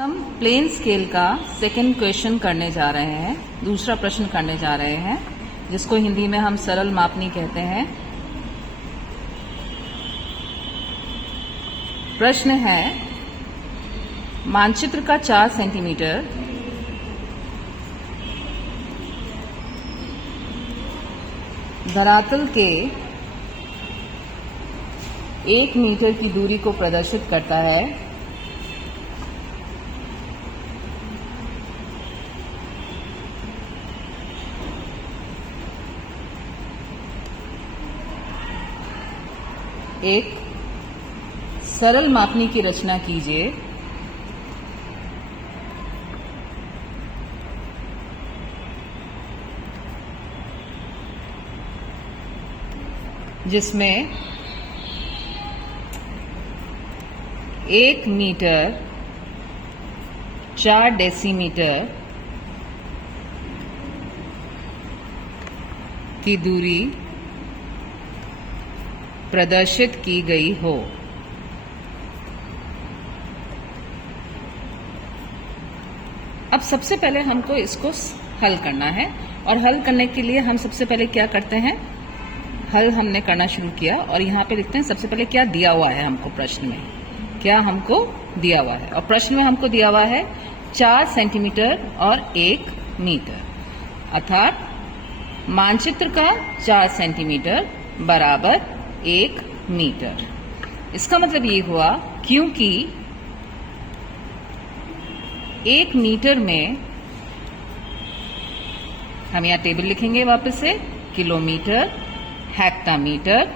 हम plain scale का second question करने जा रहे हैं, दूसरा प्रश्न करने जा रहे हैं, जिसको हिंदी में हम सरल मापनी कहते हैं। प्रश्न है, मानचित्र का 4 सेंटीमीटर धरातल के 1 मीटर की दूरी को प्रदर्शित करता है। एक सरल मापनी की रचना कीजिए। जिसमें 1 मीटर 4 डेसीमीटर की दूरी प्रदर्शित की गई हो। अब सबसे पहले हमको इसको हल करना है, और हल करने के लिए हम सबसे पहले क्या करते हैं, हल हमने करना शुरू किया और यहाँ पे लिखते हैं सबसे पहले क्या दिया हुआ है हमको प्रश्न में, क्या हमको दिया हुआ है। और प्रश्न में हमको दिया हुआ है 4 सेंटीमीटर और 1 मीटर, अर्थात मानचित्र का 4 सेंटीमीटर बराबर 1 मीटर। इसका मतलब ये हुआ क्योंकि 1 मीटर में हम यहाँ टेबल लिखेंगे वापस से, kilometre, hectometre,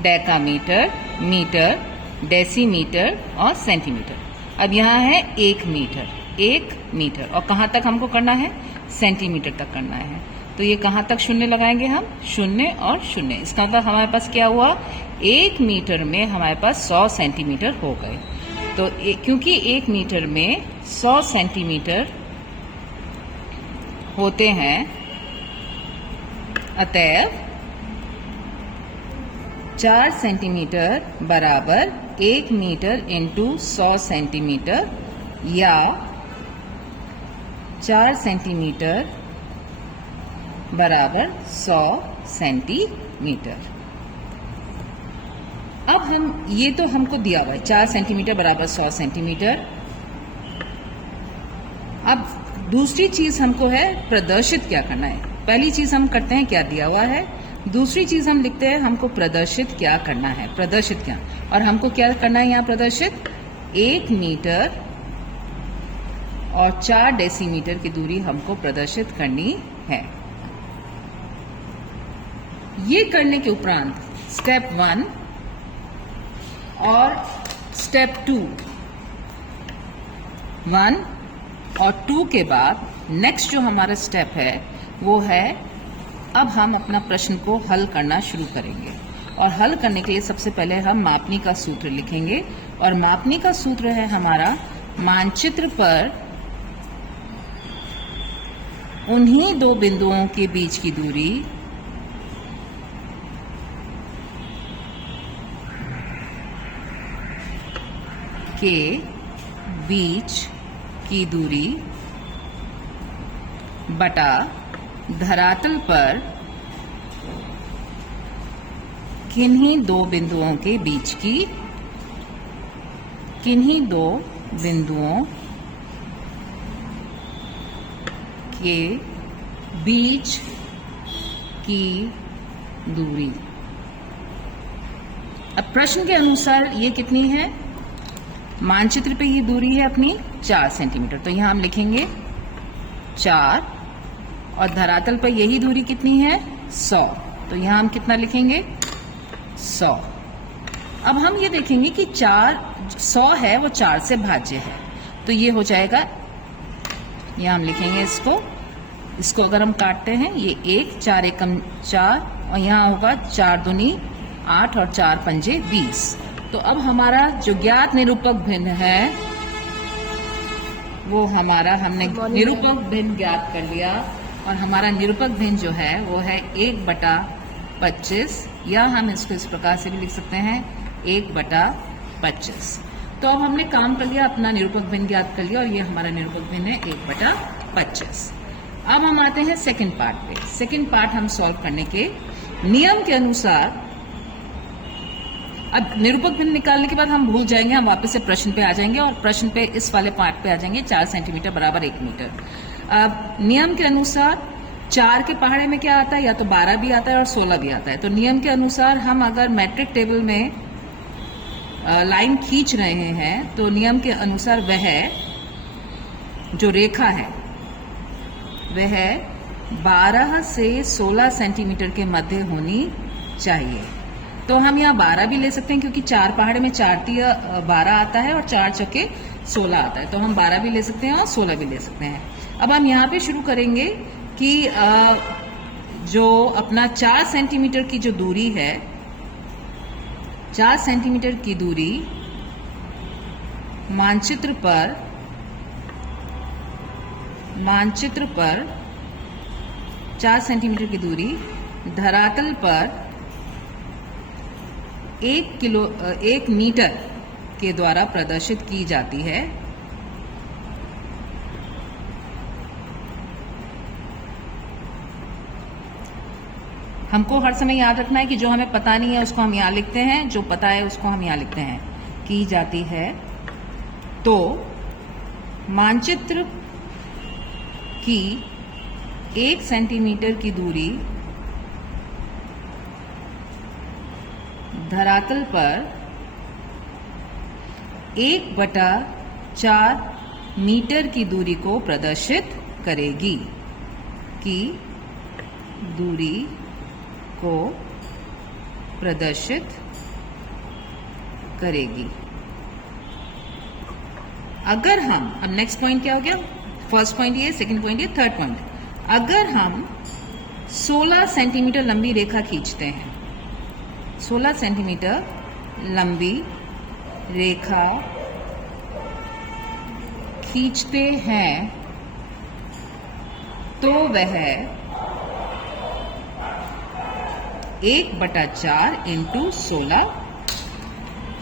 decametre, metre, decimetre और सेंटीमीटर। अब यहाँ है 1 मीटर, 1 मीटर, और कहाँ तक हमको करना है, सेंटीमीटर तक करना है। तो ये कहाँ तक शून्य लगाएंगे हम, 0 और 0। इसका मतलब हमारे पास क्या हुआ, 1 मीटर में हमारे पास 100 सेंटीमीटर हो गए। तो क्योंकि 1 मीटर में 100 सेंटीमीटर होते हैं, अतएव 4 सेंटीमीटर बराबर 1 मीटर इंटू 100 सेंटीमीटर, या 4 सेंटीमीटर बराबर 100 सेंटीमीटर। अब हम ये तो हमको दिया हुआ है 4 सेंटीमीटर बराबर 100 सेंटीमीटर। अब दूसरी चीज हमको है प्रदर्शित क्या करना है। पहली चीज हम करते हैं क्या दिया हुआ है, दूसरी चीज हम लिखते हैं हमको प्रदर्शित क्या करना है, प्रदर्शित क्या, और हमको क्या करना है यहाँ प्रदर्शित 1 मीटर और 4 डेसीमीटर की दूरी हमको प्रदर्शित करनी है। ये करने के उपरांत स्टेप 1 और स्टेप 2, 1 और 2 के बाद नेक्स्ट जो हमारा स्टेप है वो है, अब हम अपना प्रश्न को हल करना शुरू करेंगे। और हल करने के लिए सबसे पहले हम मापनी का सूत्र लिखेंगे, और मापनी का सूत्र है हमारा, मानचित्र पर उन्हीं 2 बिंदुओं के बीच की दूरी के बीच की दूरी बटा धरातल पर किन्हीं 2 बिंदुओं के बीच की, किन्हीं 2 बिंदुओं के बीच की दूरी। अब प्रश्न के अनुसार ये कितनी है, मानचित्र पे ये दूरी है अपनी 4 सेंटीमीटर, तो यहाँ हम लिखेंगे 4, और धरातल पर यही दूरी कितनी है 100, तो यहाँ हम कितना लिखेंगे 100। अब हम ये देखेंगे कि 100 है वो 4 से भाज्य है, तो ये हो जाएगा, यहाँ हम लिखेंगे इसको अगर हम काटते हैं, ये 1, 4 एकम 4, और यहाँ होगा 4 दूनी 8 और 4 पंजे 20। तो अब हमारा जो ज्ञात निरूपक भिन्न है वो हमारा, हमने निरूपक भिन्न ज्ञात कर लिया, और हमारा निरूपक भिन्न जो है वो है 1/25, या हम इसको इस प्रकार से भी लिख सकते हैं 1/25। तो अब हमने काम कर लिया, अपना निरूपक भिन्न ज्ञात कर लिया और ये हमारा निरूपक भिन्न है 1/25। अब हम आते हैं सेकंड पार्ट पे। सेकंड पार्ट हम सॉल्व करने के नियम के अनुसार, अब निरूपक भिन्न निकालने के बाद हम भूल जाएंगे, हम वापस से प्रश्न पे आ जाएंगे और प्रश्न पे इस वाले पार्ट पे आ जाएंगे 4 सेंटीमीटर बराबर 1 मीटर। अब नियम के अनुसार 4 के पहाड़े में क्या आता है, या तो 12 भी आता है और 16 भी आता है। तो नियम के अनुसार हम अगर मैट्रिक टेबल में लाइन खींच रहे हैं तो नियम के अनुसार वह जो रेखा है वह 12 से 16 सेंटीमीटर के मध्य होनी चाहिए। तो हम यहाँ 12 भी ले सकते हैं क्योंकि 4 पहाड़े में 4 तिया 12 आता है और 4 चौके 16 आता है, तो हम 12 भी ले सकते हैं और 16 भी ले सकते हैं। अब हम यहाँ पे शुरू करेंगे कि जो अपना 4 सेंटीमीटर की जो दूरी है, 4 सेंटीमीटर की दूरी मानचित्र पर 4 सेंटीमीटर की दूरी धरातल पर 1 मीटर के द्वारा प्रदर्शित की जाती है। हमको हर समय याद रखना है कि जो हमें पता नहीं है उसको हम यहाँ लिखते हैं, जो पता है उसको हम यहाँ लिखते हैं। की जाती है तो मानचित्र की 1 सेंटीमीटर की दूरी धरातल पर 1/4 मीटर की दूरी को प्रदर्शित करेगी, की दूरी को प्रदर्शित करेगी। अगर हम, अब नेक्स्ट पॉइंट क्या हो गया, फर्स्ट पॉइंट ये, सेकंड पॉइंट ये, थर्ड पॉइंट, अगर हम 16 सेंटीमीटर लंबी रेखा खींचते हैं, 16 सेंटीमीटर लंबी रेखा खींचते हैं तो वह 1/4 इंटू 16,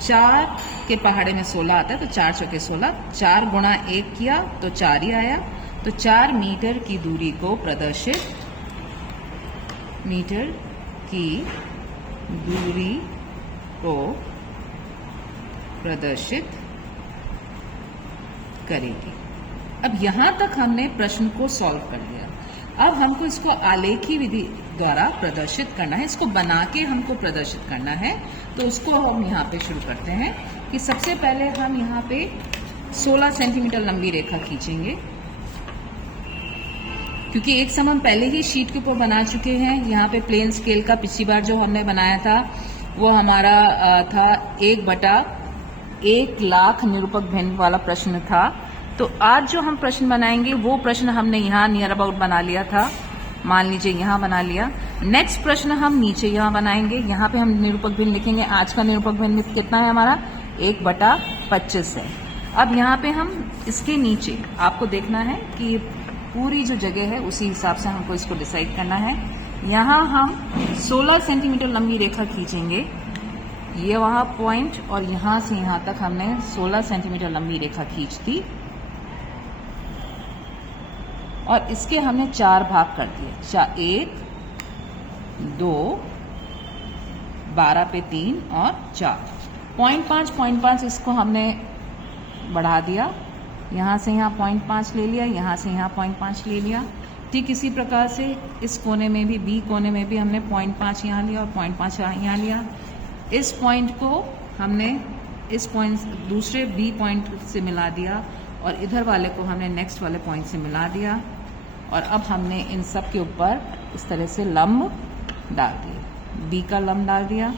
4 के पहाड़े में 16 आता है तो 4 चौके 16, 4 गुणा 1 किया तो 4 ही आया, तो 4 मीटर की दूरी को प्रदर्शित, मीटर की दूरी को प्रदर्शित करेगी। अब यहां तक हमने प्रश्न को सॉल्व कर लिया। अब हमको इसको आलेखी विधि द्वारा प्रदर्शित करना है, इसको बना के हमको प्रदर्शित करना है। तो उसको हम यहाँ पे शुरू करते हैं कि सबसे पहले हम यहाँ पे 16 सेंटीमीटर लंबी रेखा खींचेंगे, क्योंकि एक सम हम पहले ही शीट के ऊपर बना चुके हैं। यहाँ पे प्लेन स्केल का पिछली बार जो हमने बनाया था वो हमारा था 1/1 लाख निरूपक भिन्न वाला प्रश्न था। तो आज जो हम प्रश्न बनाएंगे वो प्रश्न हमने यहाँ नियर अबाउट बना लिया था, मान लीजिए यहाँ बना लिया। नेक्स्ट प्रश्न हम नीचे यहाँ बनाएंगे, यहाँ पे हम निरूपक भिन्न लिखेंगे। आज का निरूपक भिन्न कितना है हमारा, 1/25 है। अब यहाँ पे हम इसके नीचे आपको देखना है कि पूरी जो जगह है उसी हिसाब से हमको इसको डिसाइड करना है। यहाँ हम 16 सेंटीमीटर लंबी रेखा खींचेंगे, ये वहाँ पॉइंट, और यहाँ से यहाँ तक हमने 16 सेंटीमीटर लंबी रेखा खींच दी और इसके हमने 4 भाग कर दिए, 1, 2, 12 पे 3 और 4, 0.5 इसको हमने बढ़ा दिया, यहाँ से यहाँ 0.5 ले लिया, यहाँ से यहाँ 0.5 ले लिया। ठीक इसी प्रकार से इस कोने में भी, बी कोने में भी हमने 0.5 यहाँ लिया और 0.5 यहाँ लिया। इस पॉइंट को हमने इस पॉइंट दूसरे बी पॉइंट से मिला दिया और इधर वाले को हमने नेक्स्ट वाले पॉइंट से मिला दिया। और अब हमने इन सब के ऊपर इस तरह से लंब डाल दिए, बी का लंब डाल दिया,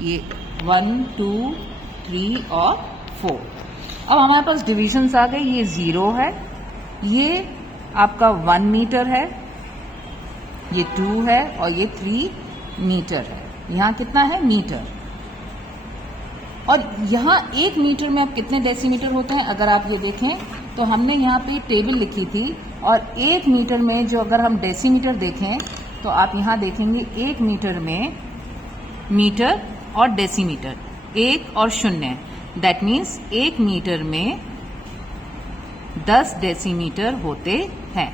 ये 1, 2, 3 और 4। अब हमारे पास डिविजन्स आ गए, ये 0 है, ये आपका 1 मीटर है, ये 2 है और ये 3 मीटर है। यहाँ कितना है, मीटर। और यहाँ 1 मीटर में अब कितने डेसीमीटर होते हैं, अगर आप ये देखें तो हमने यहाँ पे टेबल लिखी थी और 1 मीटर में जो अगर हम डेसीमीटर देखें तो आप यहाँ देखेंगे 1 मीटर में मीटर और डेसीमीटर 1 और 0, दैट मीन्स 1 मीटर में 10 डेसीमीटर होते हैं।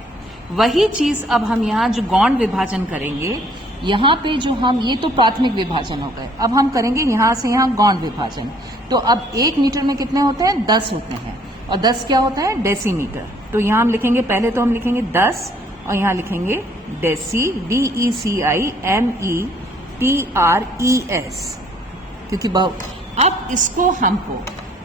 वही चीज अब हम यहाँ जो गौण विभाजन करेंगे, यहाँ पे जो हम, ये तो प्राथमिक विभाजन हो गए, अब हम करेंगे यहाँ से यहाँ गौण विभाजन। तो अब 1 मीटर में कितने होते हैं? 10 होते हैं, और 10 क्या होता है? डेसीमीटर। तो यहाँ हम लिखेंगे, पहले तो हम लिखेंगे 10 और यहाँ लिखेंगे डेसी, DECIMETRES, क्योंकि अब इसको हमको,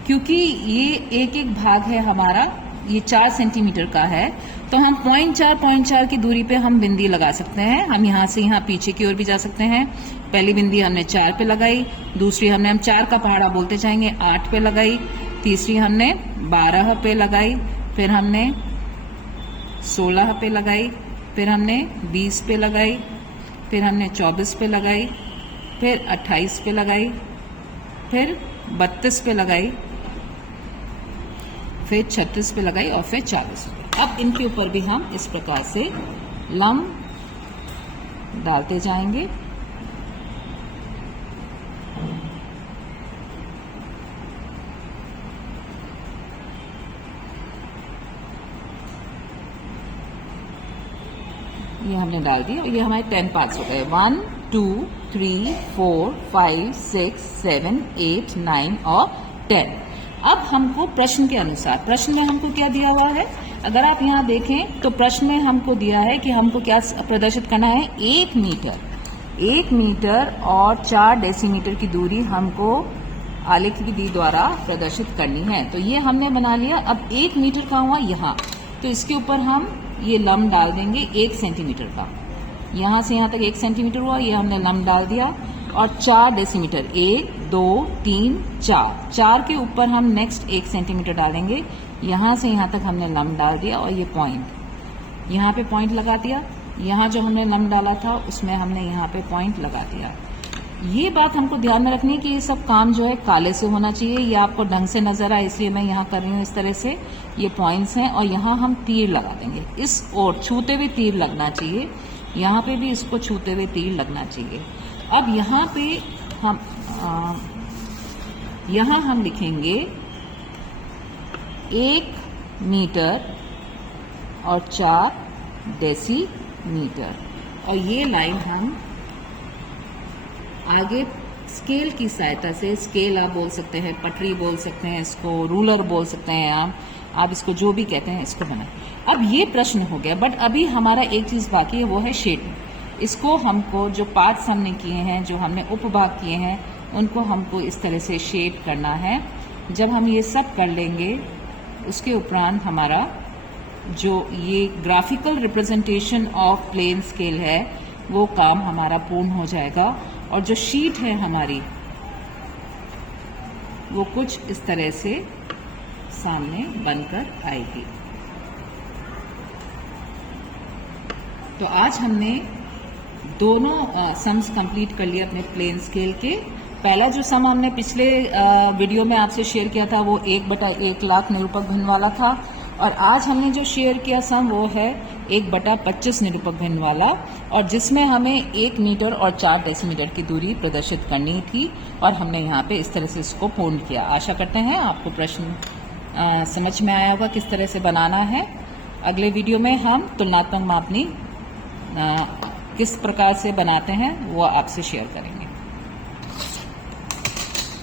क्योंकि ये एक एक भाग है हमारा, ये 4 सेंटीमीटर का है, तो हम 0.4 की दूरी पे हम बिंदी लगा सकते हैं। हम यहाँ से यहाँ पीछे की ओर भी जा सकते हैं। पहली बिंदी हमने 4 पे लगाई, दूसरी हमने, हम 4 का पहाड़ा बोलते जाएंगे, 8 पे लगाई, तीसरी हमने 12 पे लगाई, फिर हमने 16 पे लगाई, फिर हमने 20 पे लगाई, फिर हमने 24 पे लगाई, फिर 28 पे लगाई, फिर 32 पे लगाई, फिर 36 पे लगाई और फिर 40 पे। अब इनके ऊपर भी हम इस प्रकार से लंब डालते जाएंगे। ये हमने डाल दिया और ये हमारे 10 पार्ट्स हो गए। 1 2 3 4 5 6 7 8 9 और 10। अब हमको प्रश्न के अनुसार, प्रश्न में हमको क्या दिया हुआ है, अगर आप यहाँ देखें तो प्रश्न में हमको दिया है कि हमको क्या प्रदर्शित करना है, 1 मीटर और 4 डेसीमीटर की दूरी हमको आलेख विधि द्वारा प्रदर्शित करनी है। तो ये हमने बना लिया। अब 1 मीटर का हुआ यहाँ, तो इसके ऊपर हम ये लंब डाल देंगे 1 सेंटीमीटर का। यहाँ से यहाँ तक 1 सेंटीमीटर हुआ, ये हमने लंब डाल दिया। और 4 डेसीमीटर, 1 2 3 4 के ऊपर हम नेक्स्ट 1 सेंटीमीटर डालेंगे। यहाँ से यहाँ तक हमने लंब डाल दिया और ये पॉइंट, यहाँ पे पॉइंट लगा दिया। यहाँ जो हमने लंब डाला था उसमें हमने यहाँ पे पॉइंट लगा दिया। ये बात हमको ध्यान में रखनी है कि ये सब काम जो है काले से होना चाहिए। ये आपको ढंग से नजर आए इसलिए मैं यहाँ कर रही हूँ इस तरह से। ये पॉइंट्स हैं और यहाँ हम तीर लगा देंगे। इस ओर छूते हुए तीर लगना चाहिए, यहाँ पे भी इसको छूते हुए तीर लगना चाहिए। अब यहाँ पे हम यहाँ हम लिखेंगे 1 मीटर और 4 डेसीमीटर, और ये लाइन हम आगे स्केल की सहायता से, स्केल आप बोल सकते हैं, पटरी बोल सकते हैं, इसको रूलर बोल सकते हैं, आप इसको जो भी कहते हैं इसको बनाएं। अब ये प्रश्न हो गया, बट अभी हमारा एक चीज बाकी है, वो है शेड। इसको हमको जो पार्ट्स हमने किए हैं, जो हमने उपभाग किए हैं, उनको हमको इस तरह से शेड करना है। जब हम ये सब कर लेंगे उसके उपरांत हमारा जो ये graphical representation of plane scale है वो काम हमारा पूर्ण हो जाएगा, और जो शीट है हमारी वो कुछ इस तरह से सामने बनकर आएगी। तो आज हमने दोनों सम्स कंप्लीट कर लिए अपने प्लेन स्केल के। पहला जो सम हमने पिछले वीडियो में आपसे शेयर किया था वो 1/1 लाख निरूपक भिन्न वाला था, और आज हमने जो शेयर किया सम वो है 1/25 निरूपक भिन्न वाला, और जिसमें हमें 1 मीटर और 4 डेसीमीटर की दूरी प्रदर्शित करनी थी, और हमने यहाँ पे इस तरह से इसको पूर्ण किया। आशा करते हैं आपको प्रश्न समझ में आया होगा किस तरह से बनाना है। अगले वीडियो में हम तुलनात्मक मापनी किस प्रकार से बनाते हैं वो आपसे शेयर करेंगे।